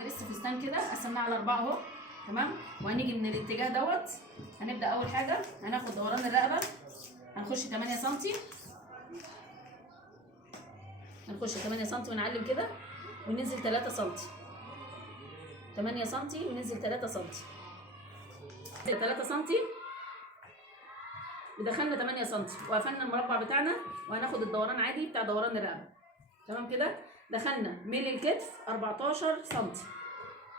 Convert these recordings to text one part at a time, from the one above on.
عندي لسه فستان كده قسمناه على 4 اهو. تمام. وهنيجي من الاتجاه دوت. هنبدا اول حاجه هناخد دوران الرقبه، هنخش 8 سم، هنخش 8 سم ونعلم كده وننزل 3 سم، 8 سم وننزل 3 سم، 3 سم ودخلنا 8 سم وقفلنا المربع بتاعنا، وهناخد الدوران عادي بتاع دوران الرقبه. تمام كده. دخلنا ميل الكتف 14 سم،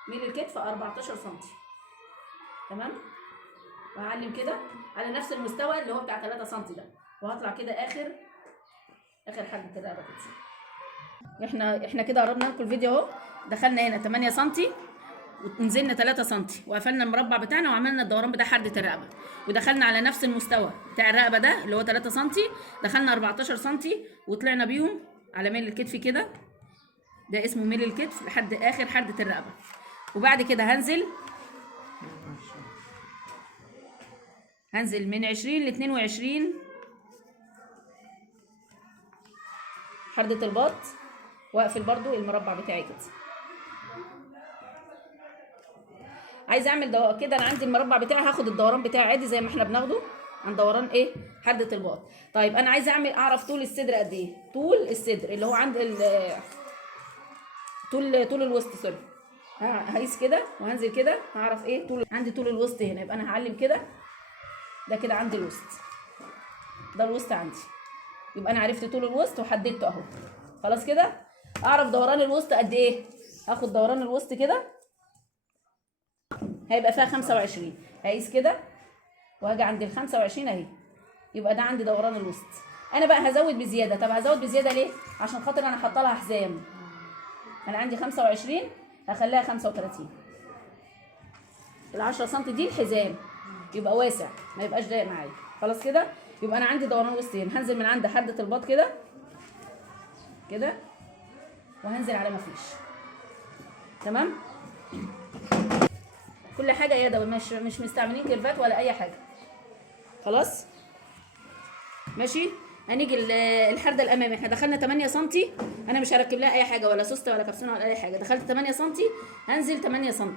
ميل الكتف 14 سم. تمام. وهعلم كده على نفس المستوى اللي هو بتاع 3 سم ده، وهطلع كده اخر حاجه الرقبه كده. احنا كده قربنا لكم الفيديو اهو. دخلنا هنا 8 سم ونزلنا 3 سم وقفلنا المربع بتاعنا وعملنا الدوران بتاع حردة الرقبه، ودخلنا على نفس المستوى بتاع الرقبه ده اللي هو 3 سم، دخلنا 14 سم وطلعنا بيهم على ميل الكتف كده، ده اسمه ميل الكتف لحد اخر حردة الرقبه. وبعد كده هنزل من 20 ل 22 حردة الباط، واقفل برضو المربع بتاعي كده. عايزه اعمل كده، انا عندي المربع بتاعي هاخد الدوران بتاعي عادي زي ما احنا بناخده عن دوران ايه حردة الباط. طيب انا عايزه اعرف طول الصدر قد ايه، طول الصدر اللي هو عند طول الوسط، سوري. هقيس كده وهنزل كده هعرف ايه عندي طول الوسط هنا. يبقى انا هعلم كده، ده كده عندي الوسط، ده الوسط عندي، يبقى انا عرفت طول الوسط وحددته اهو. خلاص كده. اعرف دوران الوسط قد ايه، هاخد دوران الوسط كده هيبقى فيها 25، هقيس كده وهاجي عند ال 25 اهي، يبقى ده عندي دوران الوسط. انا بقى هزود بزياده. طب هزود بزياده ليه؟ عشان خاطر انا حاطه لها حزام. انا عندي 25 هخليها 35، ال 10 سم دي الحزام يبقى واسع ما يبقاش ضيق معايا. خلاص كده. يبقى انا عندي دوران وسطين. هنزل من عند حردة الباط كده كده وهنزل على ما فيش. تمام. كل حاجه يدوي، مش مستعملين كيرفات ولا اي حاجه. خلاص ماشي. هنيجي الحرده الامامي، احنا دخلنا 8 سم، انا مش هركب لها اي حاجه ولا سوسته ولا كبسونه ولا اي حاجه. دخلت 8 سم هنزل 8 سم،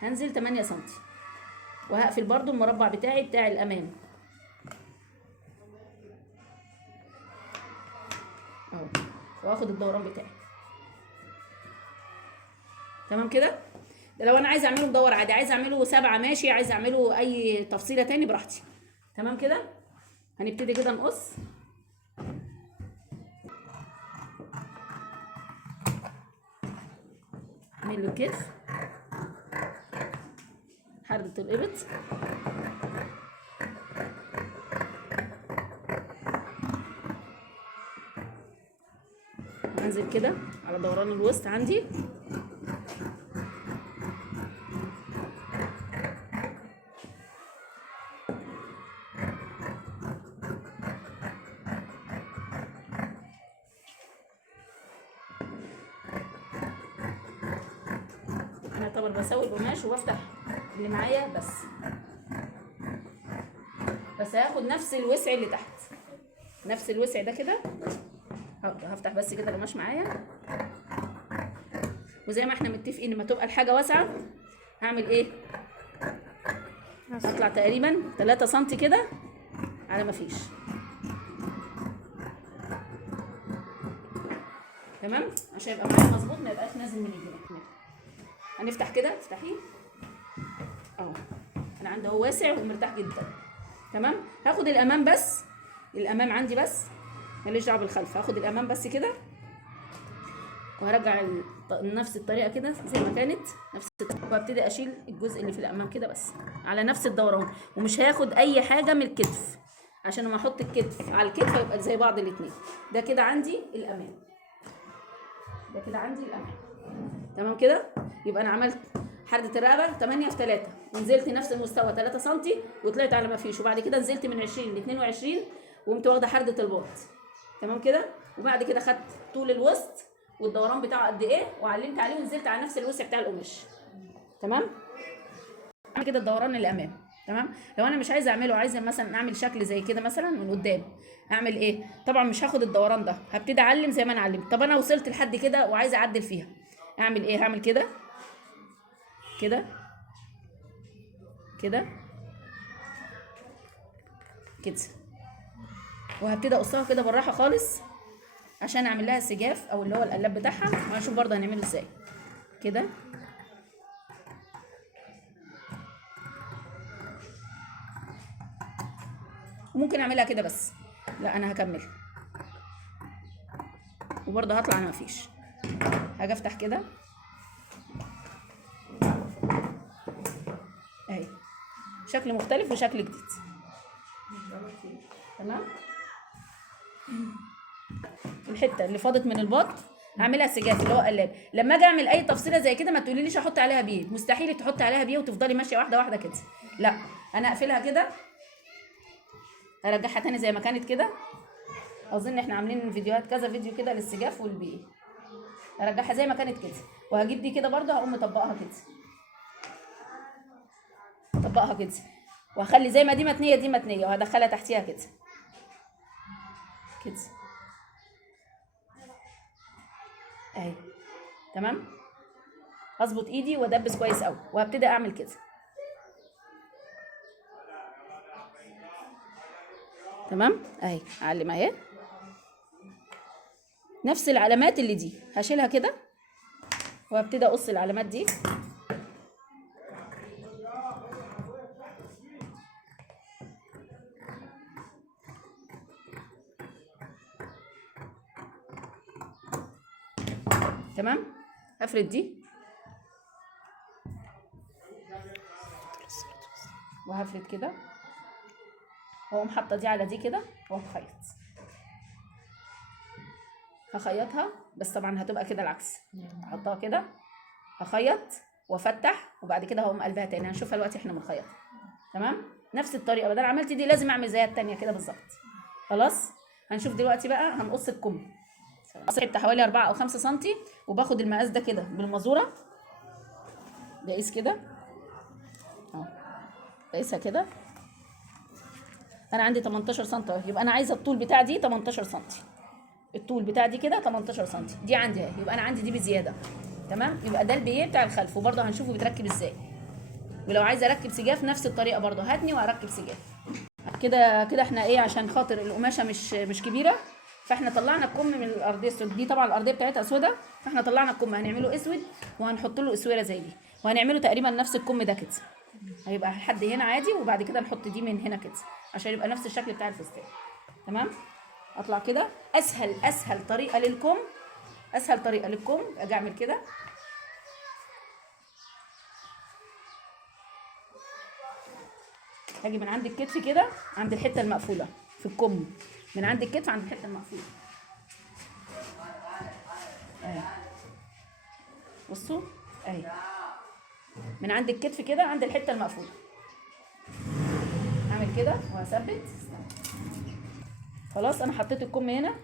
هنزل 8 سم وهقفل برضو المربع بتاعي بتاع الامام اهو، واخد الدوران بتاعي. تمام كده. ده لو انا عايزه اعمله مدور عادي، عايزه اعمله 7 ماشي، عايزه اعمله اي تفصيله تاني براحتي. تمام كده. هنبتدي كده نقص. ميل الكتف، حردة الإبط، هنزل كده على دوران الوسط عندي. انا طبعا بسوي القماش وبفتح اللي معايا بس هاخد نفس الوسع اللي تحت، نفس الوسع ده كده. هفتح بس كده القماش معايا، وزي ما احنا متفقين لما تبقى الحاجه واسعه هعمل ايه، هطلع تقريبا 3 سم كده على ما فيش. تمام. عشان يبقى معايا مظبوط ما يبقاش نازل من الجنب. هنفتح كده، افتحيه اهو. انا عندي اهو واسع ومرتاح جدا. تمام. هاخد الامام بس، الامام عندي بس، ماليش دعوه بالخلف. هاخد الامام بس كده وهرجع نفس الطريقه كده زي ما كانت، نفس الطريقه، وابتدي اشيل الجزء اللي في الامام كده بس على نفس الدوران. ومش هاخد اي حاجه من الكتف، عشان لما احط الكتف على الكتف يبقى زي بعض الاثنين. ده كده عندي الامام، ده كده عندي الامام. تمام كده. يبقى انا عملت حردة الرقبه 8 في 3 ونزلت نفس المستوى 3 سم وطلعت على ما فيش، وبعد كده نزلت من 20 ل 22 وقمت واخده حردة الباط. تمام كده. وبعد كده خدت طول الوسط والدوران بتاعه قد ايه وعلمت عليه ونزلت على نفس الوسع بتاع القماش. تمام. اعمل كده الدوران الامام. تمام. لو انا مش عايزه اعمله، عايزه مثلا اعمل شكل زي كده مثلا من قدام، اعمل ايه؟ طبعا مش هاخد الدوران ده، هبتدي اعلم زي ما انا علمت. طب انا وصلت لحد كده وعايزه اعدل فيها، اعمل ايه؟ هعمل كده كده كده كده، وهبتدي اقصها كده بالراحه خالص عشان اعمل لها سجاف او اللي هو القلاب بتاعها، وهنشوف برضه هنعمله ازاي. كده وممكن اعملها كده بس، لا انا هكمل وبرضه هطلع انا مفيش. هاجي افتح كده اهي، شكل مختلف وشكل جديد. تمام. الحته اللي فاضت من البط هعملها سجاف اللي هو قلاب. لما اجي اعمل اي تفصيله زي كده ما تقوليليش احط عليها بيه، مستحيل تحطي عليها بيه وتفضلي ماشيه واحده واحده كده، لا انا اقفلها كده، ارجعها تاني زي ما كانت كده. اظن احنا عاملين فيديوهات كذا فيديو كده للسجاف والبيه، ارجعها زي ما كانت كده، وهجيب دي كده برضه هقوم مطبقها كده، اطبقها كده، وهخلي زي ما دي متنيه دي متنيه، وهدخلها تحتيها كده كده اهي. تمام. هظبط ايدي وادبس كويس قوي، وهبتدي اعمل كده. تمام اهي، اعلم اهي نفس العلامات اللي دي هشيلها كده، وهبتدي اقص العلامات دي. تمام. هفرد دي وهفرد كده، واقوم حاطه دي على دي كده، وهخيط. هخيطها بس طبعا هتبقى كده العكس، هحطها كده، هخيط وافتح، وبعد كده هقوم قلبها تاني. هنشوفها دلوقتي احنا بنخيط. تمام. نفس الطريقه، بدل عملت دي لازم اعمل زيها التانيه كده بالظبط. خلاص. هنشوف دلوقتي بقى هنقص الكم. قص حته حوالي 4 أو 5 سم، وباخد المقاس ده كده بالمزوره، بقيس كده اهو، بقيسها كده. انا عندي 18 سم اهو، يبقى انا عايزه الطول بتاع دي 18 سم، الطول بتاع دي كده 18 سم، دي عندي اهي، يبقى انا عندي دي بزياده. تمام. يبقى ده البيه بتاع الخلف، وبرده هنشوفه بيتركب ازاي. ولو عايزه اركب سجاف نفس الطريقه برده هاتني وهركب سجاف. كده كده احنا ايه، عشان خاطر القماشه مش كبيره، فاحنا طلعنا الكم من الارضيه السود دي، طبعا الارضيه بتاعتها سودا، فاحنا طلعنا الكم هنعمله اسود، وهنحط له اسوره زي دي، وهنعمله تقريبا نفس الكم ده كده، هيبقى لحد هنا عادي، وبعد كده نحط دي من هنا كده عشان يبقى نفس الشكل بتاع الفستان. تمام. اطلع كده. اسهل طريقه للكم، اسهل طريقه للكم اجي اعمل كده، هاجي من عند الكتف كده عند الحته المقفوله في الكم، من عند الكتف عند الحته المقفوله اهي، بصوا اهي، من عند الكتف كده عند الحته المقفوله، هعمل كده وهثبت. خلاص. انا حطيت الكم هنا،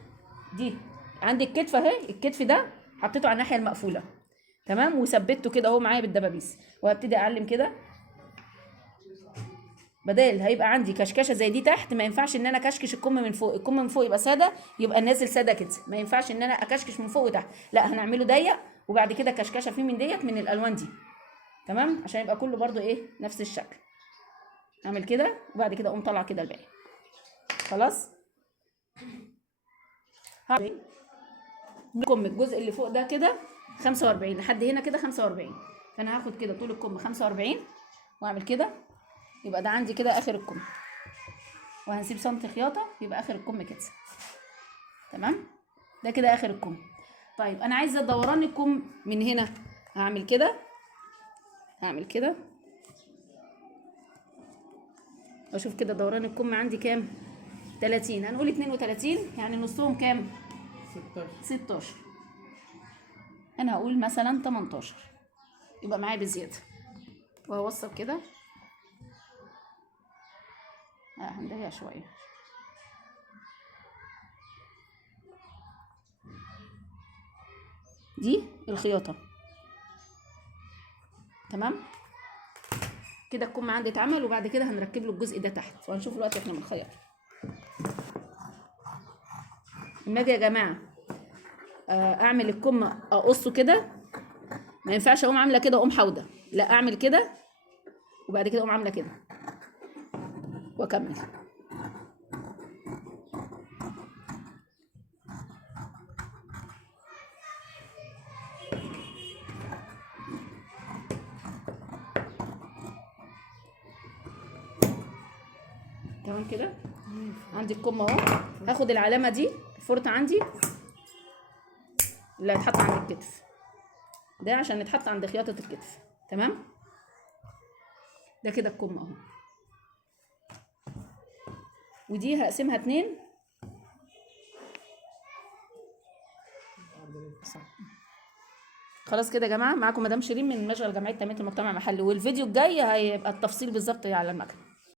دي عند الكتف اهي، الكتف ده حطيته على الناحيه المقفوله. تمام. وثبته كده اهو معايا بالدبابيس، وهبتدي اعلم كده. بدال هيبقى عندي كشكشه زي دي تحت، ما ينفعش ان انا اكشكش الكم من فوق، الكم من فوق يبقى ساده، يبقى نازل ساده كده، ما ينفعش ان انا اكشكش من فوق وتحت، لا هنعمله ضيق، وبعد كده كشكشه فيه من ديت من الالوان دي. تمام. عشان يبقى كله برده ايه نفس الشكل. اعمل كده، وبعد كده اقوم طالعه كده الباقي. خلاص. الكم الجزء اللي فوق ده كده 45 لحد هنا كده 45، فانا هاخد كده طول الكم 45 واعمل كده، يبقى ده عندي كده اخر الكم، وهنسيب سنتي خياطه يبقى اخر الكم كده. تمام. ده كده اخر الكم. طيب انا عايزه دوران الكم من هنا، هعمل كده، هعمل كده واشوف كده دوران الكم عندي كام. 30، هنقول 32 يعني نصهم كام؟ 16. انا هقول مثلا 18 يبقى معايا بزياده، وهوصل كده. هنضيق شويه. دي الخياطه. تمام. كده الكم عندي اتعمل، وبعد كده هنركب له الجزء ده تحت، وهنشوف دلوقتي احنا بنخيط. اما اجي يا جماعه اعمل الكم اقصه كده، ما ينفعش اقوم عامله كده واقوم حوده، لا اعمل كده وبعد كده اقوم عامله كده واكمل. تمام كده. عندي الكم اهو، هاخد العلامه دي الفرطه عندي اللي هيتحط عند الكتف ده عشان يتحط عند خياطه الكتف. تمام، ده كده الكم اهو. ودي هقسمها 2. خلاص كده يا جماعه، معاكم مدام شيرين من مشغل جمعيه تنميه المجتمع المحلي، والفيديو الجاي هيبقى التفصيل بالظبط على المكنه.